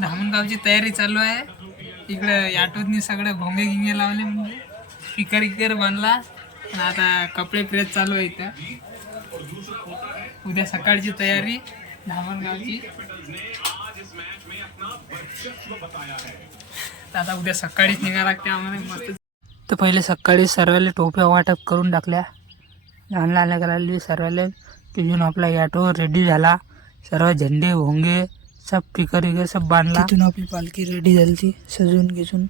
धामणगावची तयारी चालू आहे. इकडे ऑटोतनी सगळे भोंगे गिंगे लावले म्हणजे स्पीकर बांधला आणि आता कपडे प्रेस चालू आहे इथं. उद्या सकाळची तयारी धामणगावची. आता उद्या सकाळीच निघा लागते आम्हाला मस्त. तर पहिले सकाळी सर्वाले टोप्या वाटप करून टाकल्या. लहान लहान करायला सर्वाले तिथून आपला ऑटो रेडी झाला. सर्व झेंडे भोंगे सब पिकर वगैरे सब बांधला. तिथून आपली पालखी रेडी झाली ती सजून घेऊन.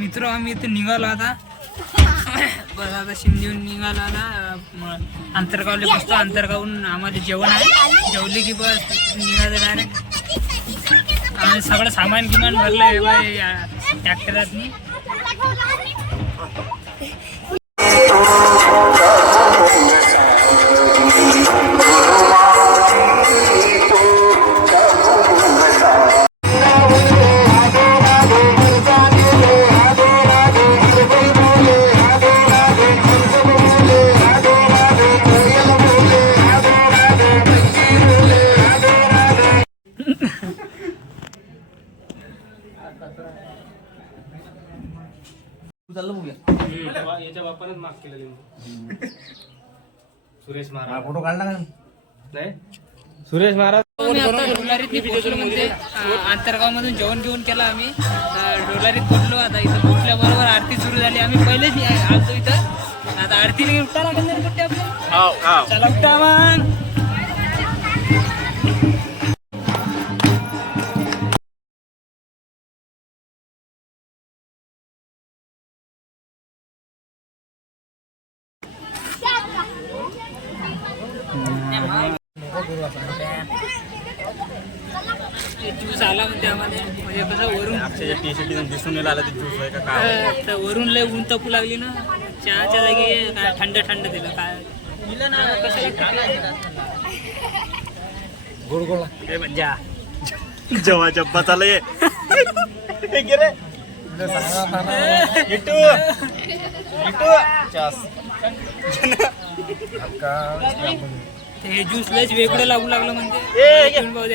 मित्र आम्ही इथे निघालो आता. बस आता शिमदेऊन निघालो आता. अंतरगावले बसतो. अंतरगावून आम्हाला जेवण आहे. जेवले की बस निघायचं डायरेक्ट. आम्ही सगळं सामान गिमान भरलं आहे बाय ट्रॅक्टरातनी. याच्या बापानेच माफ केलं. सुरेश महाराज फोटो काढला का नाही. सुरेश महाराज अंतरगाव मधून जेवण घेऊन केलं आम्ही. डोलारीत पोचलो. आता इथं पोचल्याबरोबर आरती सुरू झाली. आम्ही पहिलेच आलतो इथं. आता आरतीला उठता लागेल कुठे आपल्याला. चला उठा मग. ज्यूस आला म्हणते आम्हाला. म्हणजे कसं वरून टी शर्ट दिसून आला ते ज्यूस आहे का काय. तर वरून लय ऊन तपू लागली ना. चहाच्या जागी काय थंड थंड दिलं काय गोड गोड हे मज्जा. जेव्हा चप्पा चालू आहे. हे ज्यूस लयच वेगळं लागू लागलं म्हणते.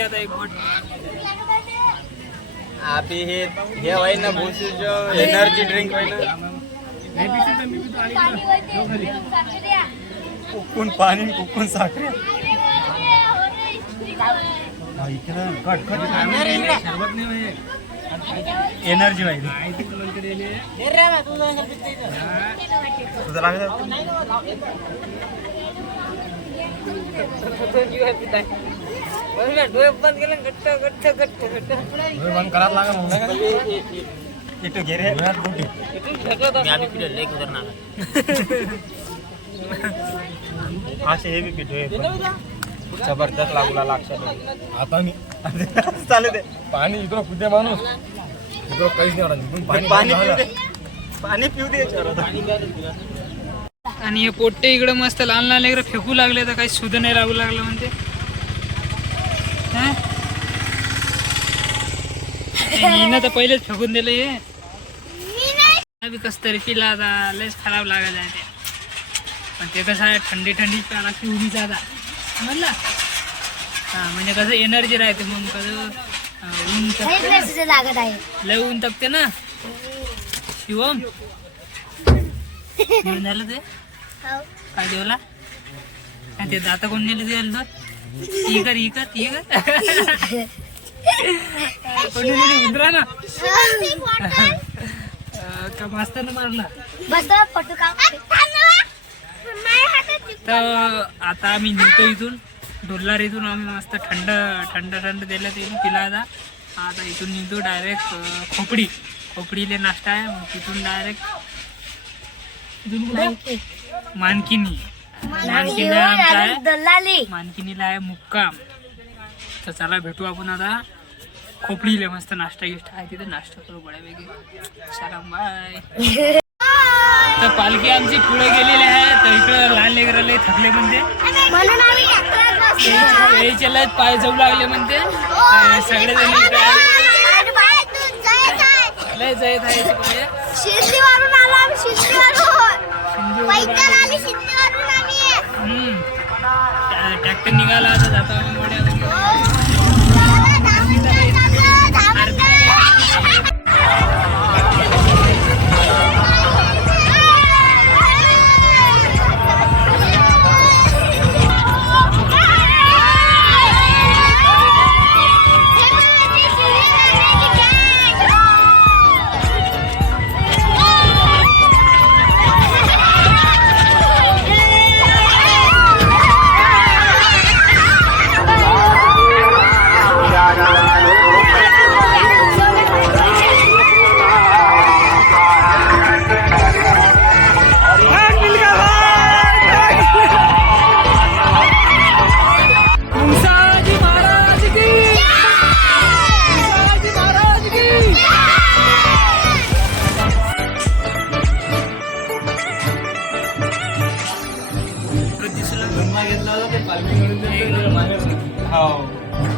आता एक घोट आपी हे होय ना भूसीचं एनर्जी ड्रिंक होय ना. कुकून पाणी कुकून साखर. एनर्जी पाहिजे. डोळे बंद केलं. गट्ट गट्ट गट्ट गट्ट बंद करायला लागेल. इटू घे रे. असे हे बी पिठो जबरदस्त लागला लक्षात. आता मी चालू दे. पाणी इकडं कुठे माणूस इकडं काहीच नाही वाटत. पाणी पिऊ दे. पाणी पिऊ दे. आणि हे पोट्टे इकडं मस्त लहान लहान लेकरं फेकू लागले. तर काही सुद्धा नाही लागू लागलं म्हणते. हिनं तर पहिलेच फेकून दिलं हे. कस तरी पिला आता लयच खराब लागायला ते. पण ते कसं आहे थंडी प्या लागते उन्हीचा आता समजला. हां म्हणजे कसं एनर्जी राहते मग कसं ऊन तपते लागत आहे. लय ऊन तपते ना. शिवम जेवण झालं ते काय जेवला काय ते दाता कोण नेले ते कोणी नेले उंदरा ना का मास्तर मारला. तर आता आम्ही निघतो इथून डोल्लार इथून. आम्ही मस्त थंड दिलं ते पिला आता इथून निघतो डायरेक्ट खोपडीले नाश्ता आहे. मग तिथून डायरेक्ट मानकिनीला आहे मुक्काम. तर चला भेटू आपण आता खोपडीले. मस्त नाश्ता गिष्टा आहे तिथे नाश्ता करू बऱ्यापैकी. चला बाय. तर पालखी आमची पुढे गेलेली आहे. तर इकडं लहान लेकराला थकले म्हणते यायचे पाय जाऊ लागले म्हणते. सगळेजण लय जायत आहे ट्रॅक्टर निघाला आता जाता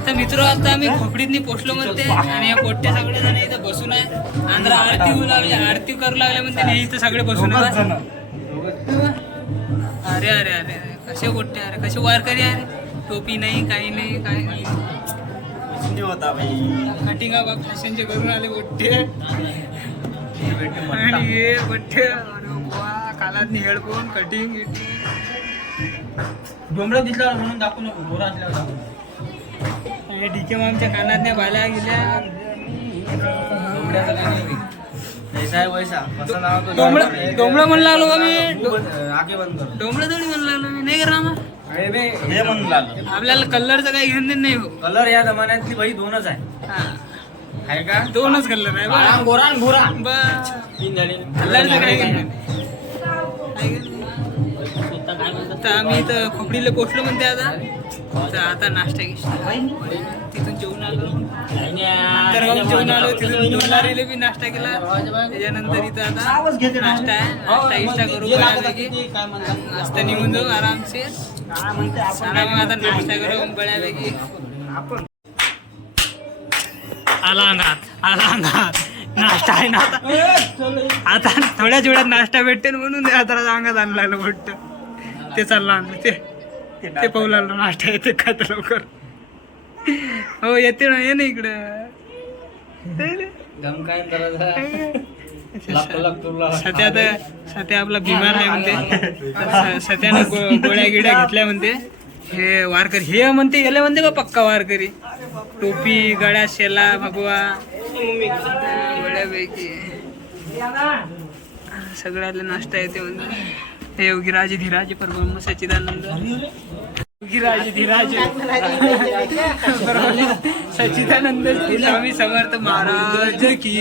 तर मित्र आता आम्ही खोपडीतनी पोचलो म्हणते. आणि या पोट्टे सगळे जण इथं बसून आहे. आंध्र आरती होऊ लागली आरती करू लागले म्हणते. नाही इथं सगळे बसून आहे. अरे अरे अरे कसे पोट्टे अरे कसे वारकरी अरे. टोपी नाही काही नाही काही नाही. कटिंगा बाप फॅशनचे करून आले पोट्टे. आणि हे पोट्टे अरे वा कालात हेडफोन कटिंग डोंबरा दिसला म्हणून दाखवू नको. डोरा असल्यावर डीके मामच्या कानातल्या बाला गेल्या. डोंबळं म्हणू लागलो का मी. डोंबळं थोडी म्हणू लागलो मी नाही करा हे म्हणून लागलं. आपल्याला कलरचं काही घेऊन देत नाही हो. कलर या जमान्यातली बाई दोनच आहे. आहे का दोनच कलर आहे बा. गोरा गोरा कलरचं काही घेऊन देत नाही. तर आम्ही इथं खोपडीला पोचलो म्हणते आता. तर आता नाश्ता गिष्टा तिथून जेवून आलो. नंतर जेवून आलो तिथून डोलारीला बी नाश्ता केला. त्याच्यानंतर इथं आता नाश्ता आहे. नाश्ता गिष्टा करू बऱ्यापैकी. नाश्ता निघून जाऊ आरामसे. चला मग आता नाश्ता करू बऱ्यापैकी. आला अंगात नाश्ता आहे ना आता थोड्याच वेळात नाश्ता भेटते म्हणून आता अंगात आणलं लागलं वाटतं. ते चाललं आणलं ते पाहू लागलं नाश्ता येते का तर लवकर. हो येते ना ये ना इकडं. सध्या आपला बिमार आहे म्हणते. सध्यानं गोळ्या गिड्या घेतल्या म्हणते. हे वारकरी हे म्हणते याला म्हणते का पक्का वारकरी. टोपी गळ्यात शेला भगवा बऱ्यापैकी सगळ्याला नाश्ता येते म्हणते. हे योगीराज धीराज परब्रह्म सच्चिदानंद. योगीराज धीराज सच्चिदानंद स्वामी समर्थ महाराज की.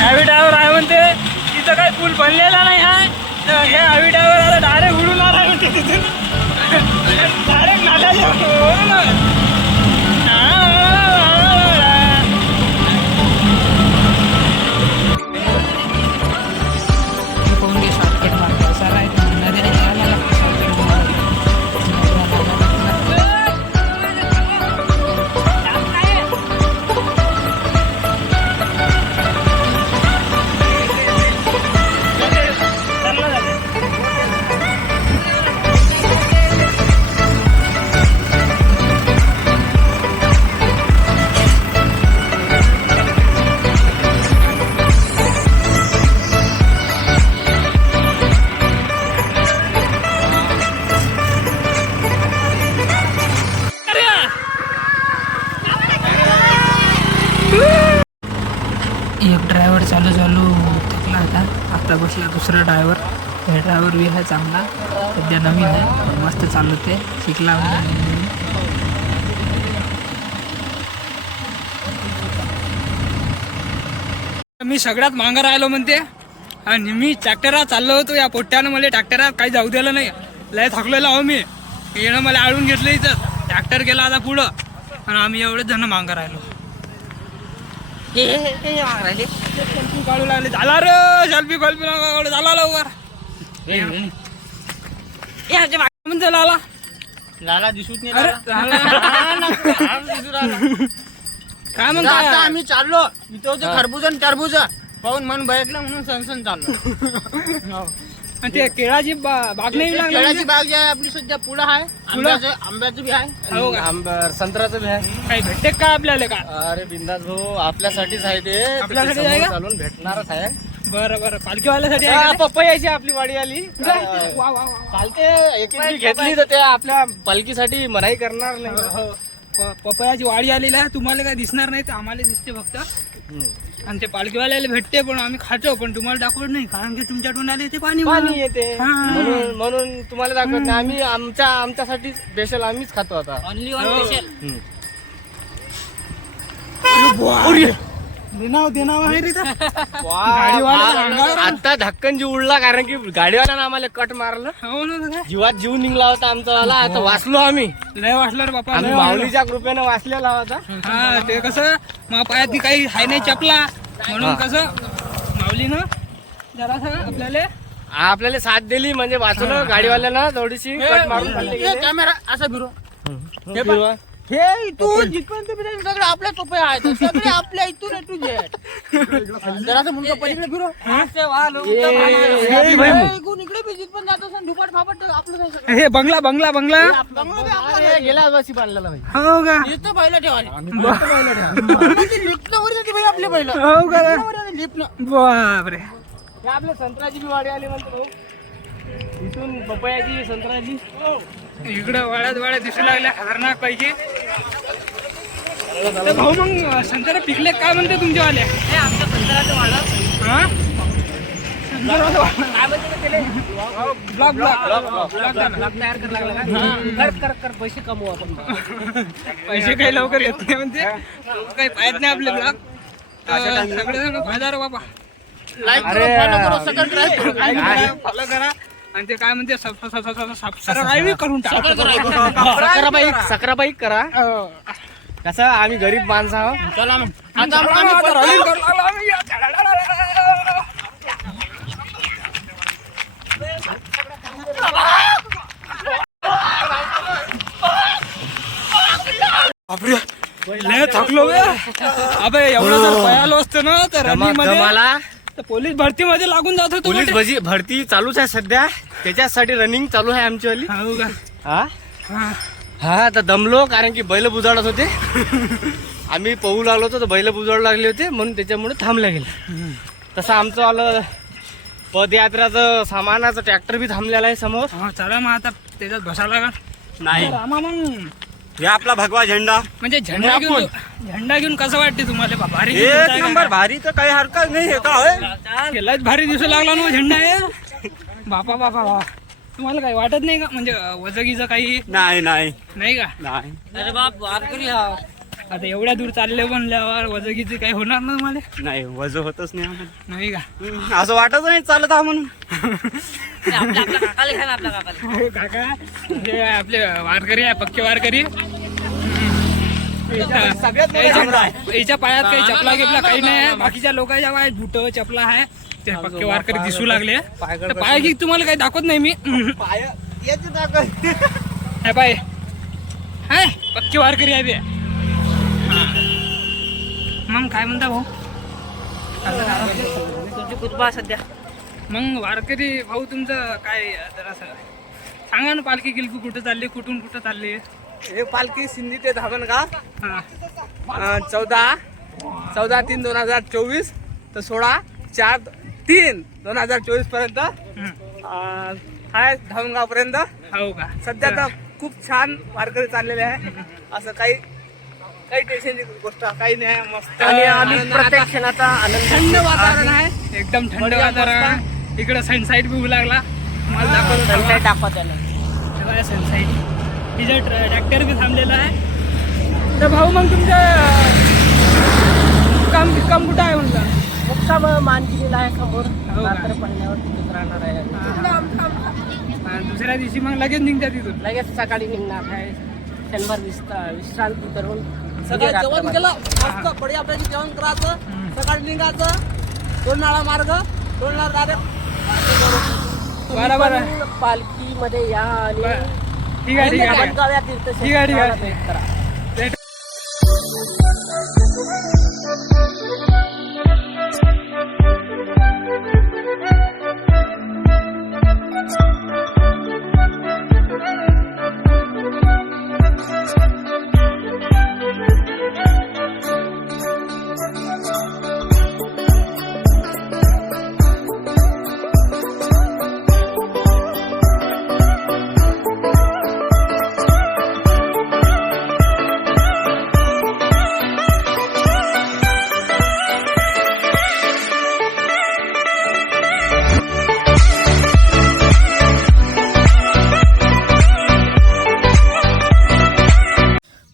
हॅवी डावर इथं काही पूल बनलेला नाही आहे. तर हे आवी ड्रायव्हर आता डायरेक्ट उडून आला तिथून डायरेक्ट नाल्याच्या वरून. शॉर्टकट मारतो सर आहे एक ड्रायव्हर चालू थकला होता. आता बसला दुसरा ड्रायव्हर. हे ड्रायव्हर बी आहे चांगला, सध्या नवीन आहे, मस्त चालवते, शिकला. मी सगळ्यात मागं राहिलो म्हणते आणि मी ट्रॅक्टरात चाललो होतो. या पोट्ट्यानं मला ट्रॅक्टरात काही जाऊ दिलं नाही. लय थकलेलो आहो मी. येणं मला आळून घेतलं इथं. ट्रॅक्टर गेला आता पुढं आणि आम्ही एवढेच जण मागं राहिलो. सेल्फी काढू लागले. झाला रे सेल्फी झाला लवकर. म्हणजे लाला लाला दिसूच नाही अरे राहिला. काय म्हणतो आता आम्ही चाललो इथं होतं खरबूज आणि टरबूज पाहून मन बघितलं म्हणून सनसन चाललो. आणि ते केळाची बाग नाही लागली. केळाची बाग जी आहे आपली सध्या पुढं आहे. आंब्याचं बी आहे. हो का? संत्र्याचं बी आहे. काही भेटते का आपल्याला का? अरे बिंदास भाऊ आपल्यासाठी आहे ते. आपल्यासाठी समोर आहे का? चालून भेटणारच आहे. बरं बरं पालखीवाल्यासाठी आहे का? पपयाची आपली वाडी आली. वा, वा, वा. चालते एक घेतली तर ते आपल्या पालखीसाठी मनाई करणार नाही. हो. पपयाची वाडी आलेली आहे. तुम्हाला काय दिसणार नाही, तर आम्हाला दिसते फक्त. आणि ते पालखीवाल्याला भेटते पण आम्ही खातो, पण तुम्हाला दाखवत नाही कारण की तुमच्या तोंडाला येते पाणी. पाणी येते हा. म्हणून तुम्हाला दाखवत नाही. आम्ही आमच्यासाठी स्पेशल आम्हीच खातो आता. Only one special. देनाव आहे रे इथं. गाडीवाला आता धक्कन जीव उडला कारण की गाडीवाल्यानं आम्हाला कट मारलं. हो ना काय? जीवात जीव निघला होता आमचा वाला. आता वाचलो आम्ही. लय वाटलं रे बापा. आम्ही लय वाटलं. माऊलीच्या कृपेनं वाचलेला होता. हा ते कसं मा पायात काही हाय नाही चपला म्हणून कसं माऊलीनं जरा आपल्याला आपल्याला साथ दिली म्हणजे वाचलो. गाडीवाल्यानं थोडीशी कट मारून खाली गेले. कॅमेरा असा फिरो. हे पहा. हे इथून जिथपर्यंत बी सगळं आपल्या तोपे आहेत. सगळे आपल्या इथून टू जेट. जरासं मुलगा पलीकडे फिरो. इकडे बी जिथपर्यंत जात असेल दुपाट फापट आपलं नाही सगळं. हे बंगला बंगला बंगला अरे, गेल्या वर्षी बांधलेला भाई. हो का? इथं पहिला ठेवाले. लिफ्टनं वर जाते बाई आपल्या पहिलं. हो का? लिफ्टनं. बापरे. हे आपल्या संत्र्याची बी वाडी आली म्हणतो भाऊ. इथून पपयाची संत्र्याची. इकडं वाड्यात दिसू लागल्या खतरनाक पैकी. भाऊ मग संत्रा पिकले काय म्हणते तुमच्यावाले? आमच्या संत्र्याचं वाडा. हा संत्र्याचं वाडा. काय म्हणते त्याले? ब्लॉक तयार करायला लागला. कर पैसे कमवू आपण. पैसे काही लवकर येत नाही म्हणते. काही पाहत नाही आपले ब्लॉक. सगळेजण फायदा रे बाबा. लाईक करा, फॉलो करा, सगळं फॉलो करा. आणि ते काय म्हणते सबस्क्राईब करून टाका. सक्राबाई करा. कसं आम्ही गरीब माणसं आहोत. चला मग आता आम्ही रनिंग करू लागलो आम्ही. लय थकलो बे. अबे एवढं जर पळालो असतं ना तर रनिंग मध्ये मला तर पोलीस भरतीमध्ये लागून जात होतो. पोलीस भरती चालूच आहे सध्या. त्याच्यासाठी रनिंग चालू आहे आमची वाली. हो का? हा हा. हा तर दमलो कारण की बैल बुजाडत होते. आम्ही पळू लागलो होतो तर बैल बुजाडू लागले होते म्हणून त्याच्यामुळे थांबल्या गेले. तसं आमचं आलं पदयात्राचं सामानाचं ट्रॅक्टर बी थांबलेला आहे समोर. हा चला मग आता त्याच्यात बसायला का नाही रामा मग हे आपला भगवा झेंडा. म्हणजे झेंडा घेऊन कसं वाटते तुम्हाला? भारी एक नंबर भारी तर काही हरकत नाही. हे का केलाच भारी दिसू लागला ना झेंडा आहे. बापा बापा बा. तुम्हाला काही वाटत नाही का म्हणजे वजगीचं काही? नाही नाही का? नाही. अरे बाप वारकरी हा. आता एवढ्या दूर चालले म्हणल्यावर वजगीचे काही होणार ना मला. नाही वजन होतच नाही आम्हाला. नाही का असं वाटत नाही चालत हा म्हणून. काका हे आपले वारकरी आहे, पक्के वारकरी. याच्या पायात काही चपला गिपला काही नाही आहे. बाकीच्या लोकांच्या पायात बुट चपला आहे. ते पक्के वारकरी दिसू लागले. पाय की तुम्हाला काही दाखवत नाही मी. हे पाय हाय पक्के वारकरी आहे ते. मग काय म्हणता भाऊ तुमची कुतबा सध्या. मग वारकरी भाऊ तुमचं काय जरासं सांगा ना. पालखी गिलकी कुठं चालली, कुठून कुठं चालली? हे पालखी सिंधी ते धामणगाव हा 14/3/2024 तर 16/4/3/2024 पर्यंत आहे धामणगाव पर्यंत. हो का सध्या तर खूप छान वारकरी चाललेले आहे. असं काही टेन्शनची गोष्ट काही नाही आहे. मस्त आणि आम्ही प्रत्येक क्षणाचा थंड वातावरण आहे. एकदम थंड वातावरण. इकडं सनसाईट बी लागला. मला दाखवत सनसाईट. तिथे ट्रॅक्टर बी थांबलेला आहे. तर भाऊ मग तुमचं काम कुठं आहे म्हणलं? मुक्काम मानगिरीला आहे समोर. हो का? रात्र पडल्यावर तिथेच राहणार आहे. दुसऱ्या दिवशी मग लगेच निघत्या तिथून. लगेच सकाळी निघणार आहे. क्षणभर विश्रांती करून सकाळी जेवण केलं मस्त बढिया पैकी जेवण करायचं. सकाळी निघायचं टोलनाळा मार्ग टोलनाळा डायरेक्ट बरोबर आहे. पालखीमध्ये या आणि ठीक आहे ठीक आहे बनगाव या ठीक आहे, ठीक तीर्थक्षेत्राला आहे. भेट करा.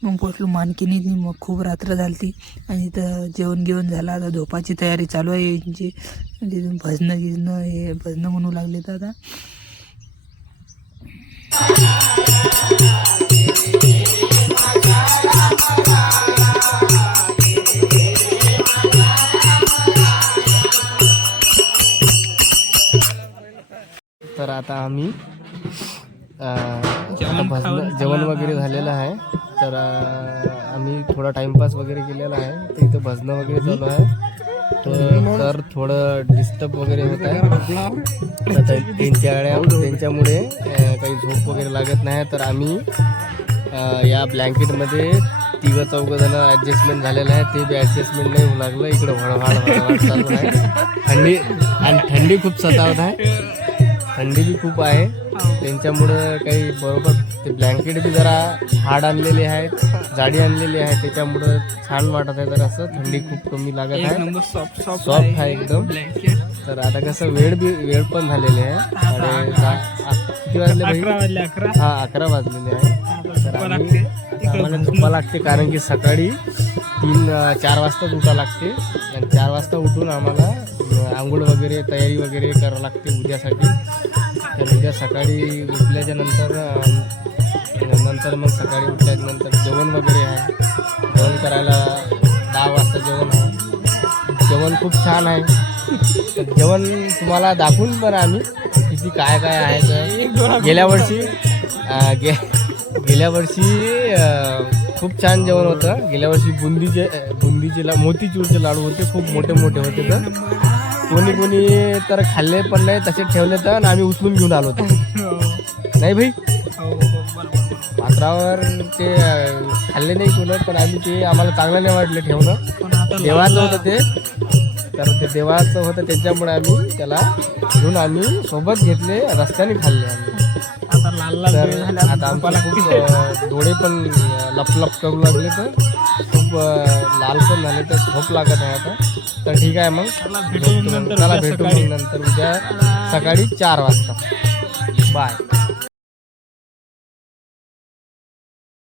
मग पोचलो मानकिनी. मग खूप रात्र झाली आणि इथं जेवण घेऊन झालं. आता झोपाची तयारी चालू आहे यांची. तिथून भजनं गिजणं हे भजनं म्हणू लागले तर आता. तर आता आम्ही जेवण जेवण वगैरे झालेलं आहे. तर आम्ही थोडा टाइमपास वगैरे केलेला आहे. तर इथं भजनं वगैरे चालू आहे. तर थोडं डिस्टर्ब वगैरे होत आहे. आता त्यांच्यामुळे काही झोप वगैरे लागत नाही. तर आम्ही या ब्लँकेटमध्ये 3-4 जण ॲडजस्टमेंट झालेलं आहे. ते बी ॲडजस्टमेंट नाही होऊ लागलं. इकडं हळहळ चालू आहे. थंडी खूप सतावत आहे. थंडी बी खूप आहे. त्यांच्यामुळं काही बरोबर ते ब्लँकेट बी जरा हार्ड आणलेले आहेत, जाडी आणलेली आहे. त्याच्यामुळं छान वाटत आहे. जरा असं थंडी खूप कमी लागत आहे. सॉफ्ट आहे एकदम. तर आता कसं वेळ पण झालेली आहे. किती वाजले भाई? 11 वाजलेले आहे. तर आम्हाला झोपा लागते कारण की सकाळी 3-4 वाजताच उठा लागते. आणि 4 वाजता उठून आम्हाला आंघोळ वगैरे तयारी वगैरे करावं लागते उद्यासाठी. तर उद्या सकाळी उठल्याच्या नंतर मग सकाळी उठल्याच्या नंतर जेवण वगैरे आहे. जेवण करायला 10 वाजता जेवण आहे. जेवण खूप छान आहे. तर जेवण तुम्हाला दाखवून पण आम्ही किती काय आहे. तर गेल्या वर्षी खूप छान जेवण होतं. गेल्या वर्षी बुंदीचे मोतीचूरचे लाडू होते. खूप मोठे होते. तर कोणी तर खाल्ले पण नाही, तसे ठेवले तर आम्ही उचलून घेऊन आलो होतो. नाही भाई पात्रावर ते खाल्ले नाही कोण. पण आम्हाला चांगलं नाही वाटलं ठेवणं. देवाचं होतं ते. तर ते देवाचं होतं त्याच्यामुळे आम्ही त्याला घेऊन आम्ही सोबत घेतले. रस्त्याने खाल्ले आम्ही. तर आता आमचे खूप डोळे पण लपलप करू लागले. तर खूप लाल पण झाले. तर झोप लागत आहे आता. तर ठीक आहे मग चला भेटू मग नंतर उद्या सकाळी 4 वाजता. बाय.